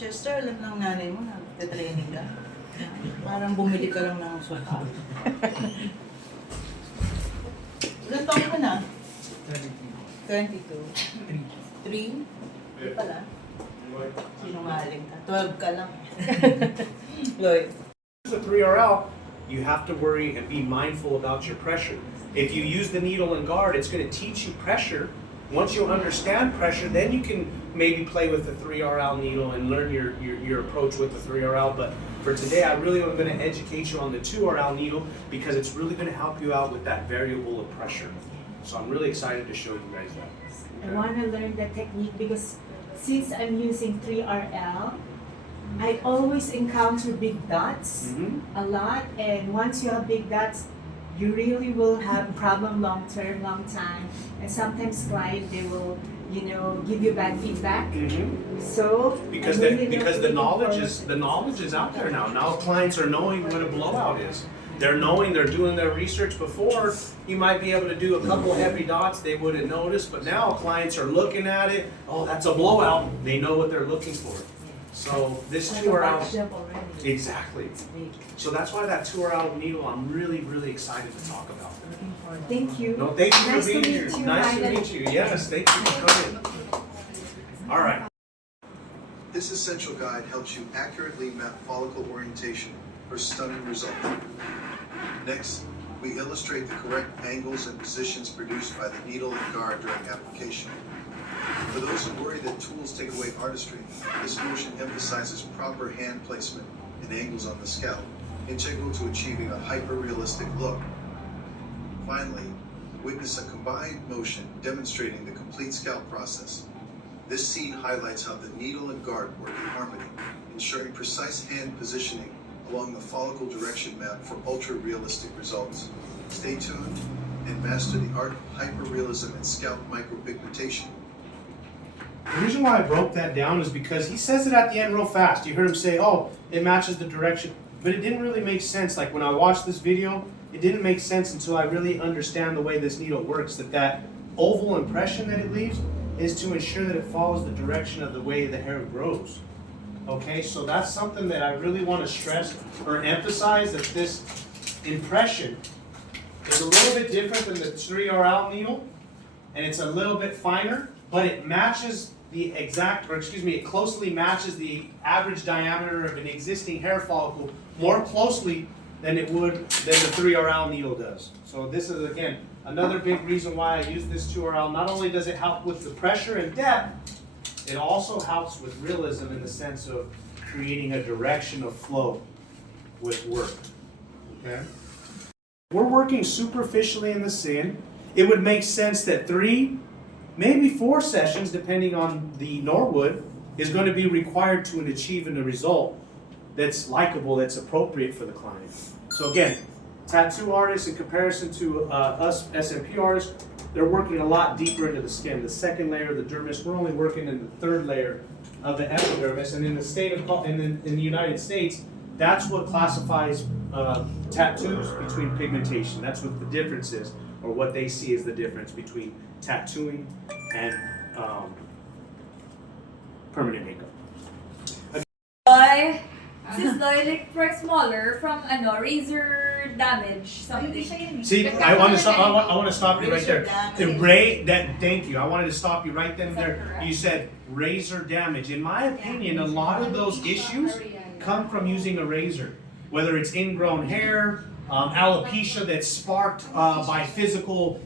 Chester, alam ng nanay mo na training ka. Parang bumili ka lang ng suka. Ilan taon ka na? 22. 3? Hindi pala. Sinungaling ka. 12 ka lang. Lloyd. The 3RL, you have to worry and be mindful about your pressure. If you use the needle and guard, it's going to teach you pressure. Once you understand pressure, then you can maybe play with the 3RL needle and learn your approach with the 3RL. But for today, I really am going to educate you on the 2RL needle because it's really going to help you out with that variable of pressure. So I'm really excited to show you guys that. I want to learn the technique because since I'm using 3RL, I always encounter big dots a lot, and once you have big dots, you really will have problem long term, long time, and sometimes client they will, give you bad feedback. So because the knowledge is out there now. Now clients are knowing what a blowout is. They're doing their research. Before, you might be able to do a couple heavy dots they wouldn't notice, but now clients are looking at it. Oh, that's a blowout. They know what they're looking for. So this 2RL, exactly. So that's why that 2RL needle, I'm really, really excited to talk about. Thank you. No, thank you Nice for being to here. meet you, Nice to Ryan. meet you. Yes, thank you for coming. All right. This essential guide helps you accurately map follicle orientation for stunning results. Next, we illustrate the correct angles and positions produced by the needle and guard during application. For those who worry that tools take away artistry, this motion emphasizes proper hand placement and angles on the scalp, integral to achieving a hyper-realistic look. Finally, witness a combined motion demonstrating the complete scalp process. This scene highlights how the needle and guard work in harmony, ensuring precise hand positioning along the follicle direction map for ultra-realistic results. Stay tuned and master the art of hyperrealism and scalp micropigmentation. The reason why I broke that down is because he says it at the end real fast. You heard him say, oh, it matches the direction. But it didn't really make sense. Like when I watched this video, it didn't make sense until I really understand the way this needle works, that oval impression that it leaves is to ensure that it follows the direction of the way the hair grows. Okay, so that's something that I really want to stress or emphasize, that this impression is a little bit different than the 3RL needle, and it's a little bit finer, but it matches the it closely matches the average diameter of an existing hair follicle more closely than it would than the 3RL needle does. So this is, again, another big reason why I use this 2RL. Not only does it help with the pressure and depth, it also helps with realism in the sense of creating a direction of flow with work. Okay? We're working superficially in the skin. It would make sense that 3, maybe 4 sessions, depending on the Norwood, is going to be required to achieve a result that's likable, that's appropriate for the client. So again, tattoo artists in comparison to us SMP artists, they're working a lot deeper into the skin. The second layer of the dermis, we're only working in the third layer of the epidermis. And in the state of in the United States, that's what classifies tattoos between pigmentation. That's what the difference is, or what they see as the difference between tattooing and permanent makeup. This is like for smaller from razor damage something. See, I want to stop you right there. Thank you. I wanted to stop you right then and there. You said razor damage. In my opinion, a lot of those issues come from using a razor, whether it's ingrown hair, alopecia that's sparked by physical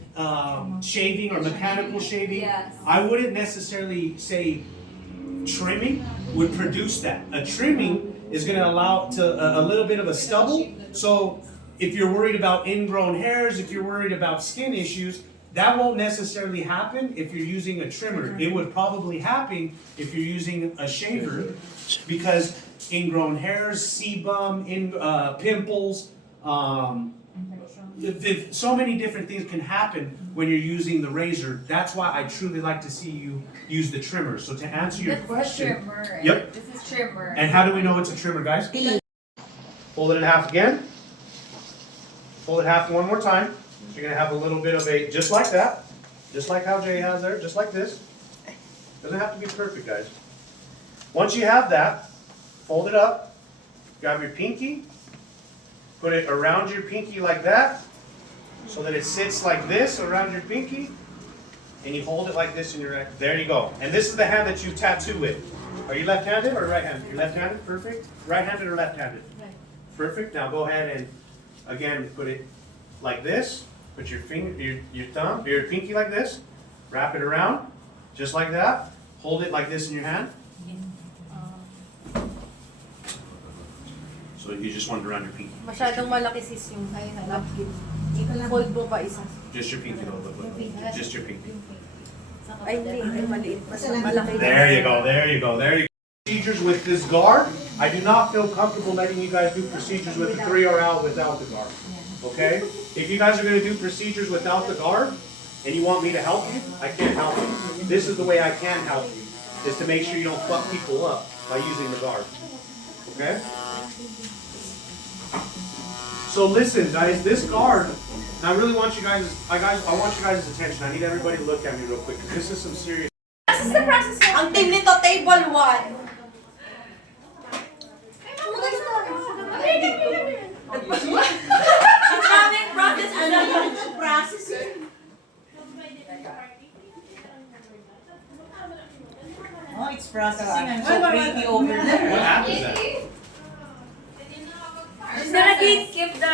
shaving or mechanical shaving. Yes. I wouldn't necessarily say trimming would produce that. A trimming is going to allow to a little bit of a stubble. So if you're worried about ingrown hairs, if you're worried about skin issues, that won't necessarily happen if you're using a trimmer. It would probably happen if you're using a shaver, because ingrown hairs, sebum, pimples, so many different things can happen when you're using the razor. That's why I truly like to see you use the trimmer. So to answer your question, Trimmer, right? Yep. This is trimmer. And how do we know it's a trimmer, guys? Fold it in half again. Fold it half one more time. So you're gonna have a little bit of a, just like that, just like how Jay has there, just like this. Doesn't have to be perfect, guys. Once you have that, fold it up, grab your pinky, put it around your pinky like that, so that it sits like this around your pinky, and you hold it like this in your right. There you go. And this is the hand that you tattoo with. Are you left-handed or right-handed? You're left-handed, perfect. Right-handed or left-handed? Right. Perfect. Now go ahead and again put it like this. Put your finger, your thumb, your pinky like this. Wrap it around, just like that. Hold it like this in your hand. So you just want it around your pinky. Masyadong malaki sis yung napkin. Fold mo pa isa. Just your pinky though. Just your pinky. Ay, hindi. Ay, maliit. Mas malaki. There you go, there you go, there you go. Procedures with this guard. I do not feel comfortable letting you guys do procedures with the 3RL without the guard. Okay? If you guys are going to do procedures without the guard, and you want me to help you, I can't help you. This is the way I can help you, is to make sure you don't fuck people up by using the guard. Okay? So listen, guys, this guard, I really want you guys, I want you guys' attention. I need everybody to look at me real quick, because this is some serious. This is the process. Ang team nito, table 1. Oh, it's processing. I'm so creepy over there. What happens then? She's gonna skip the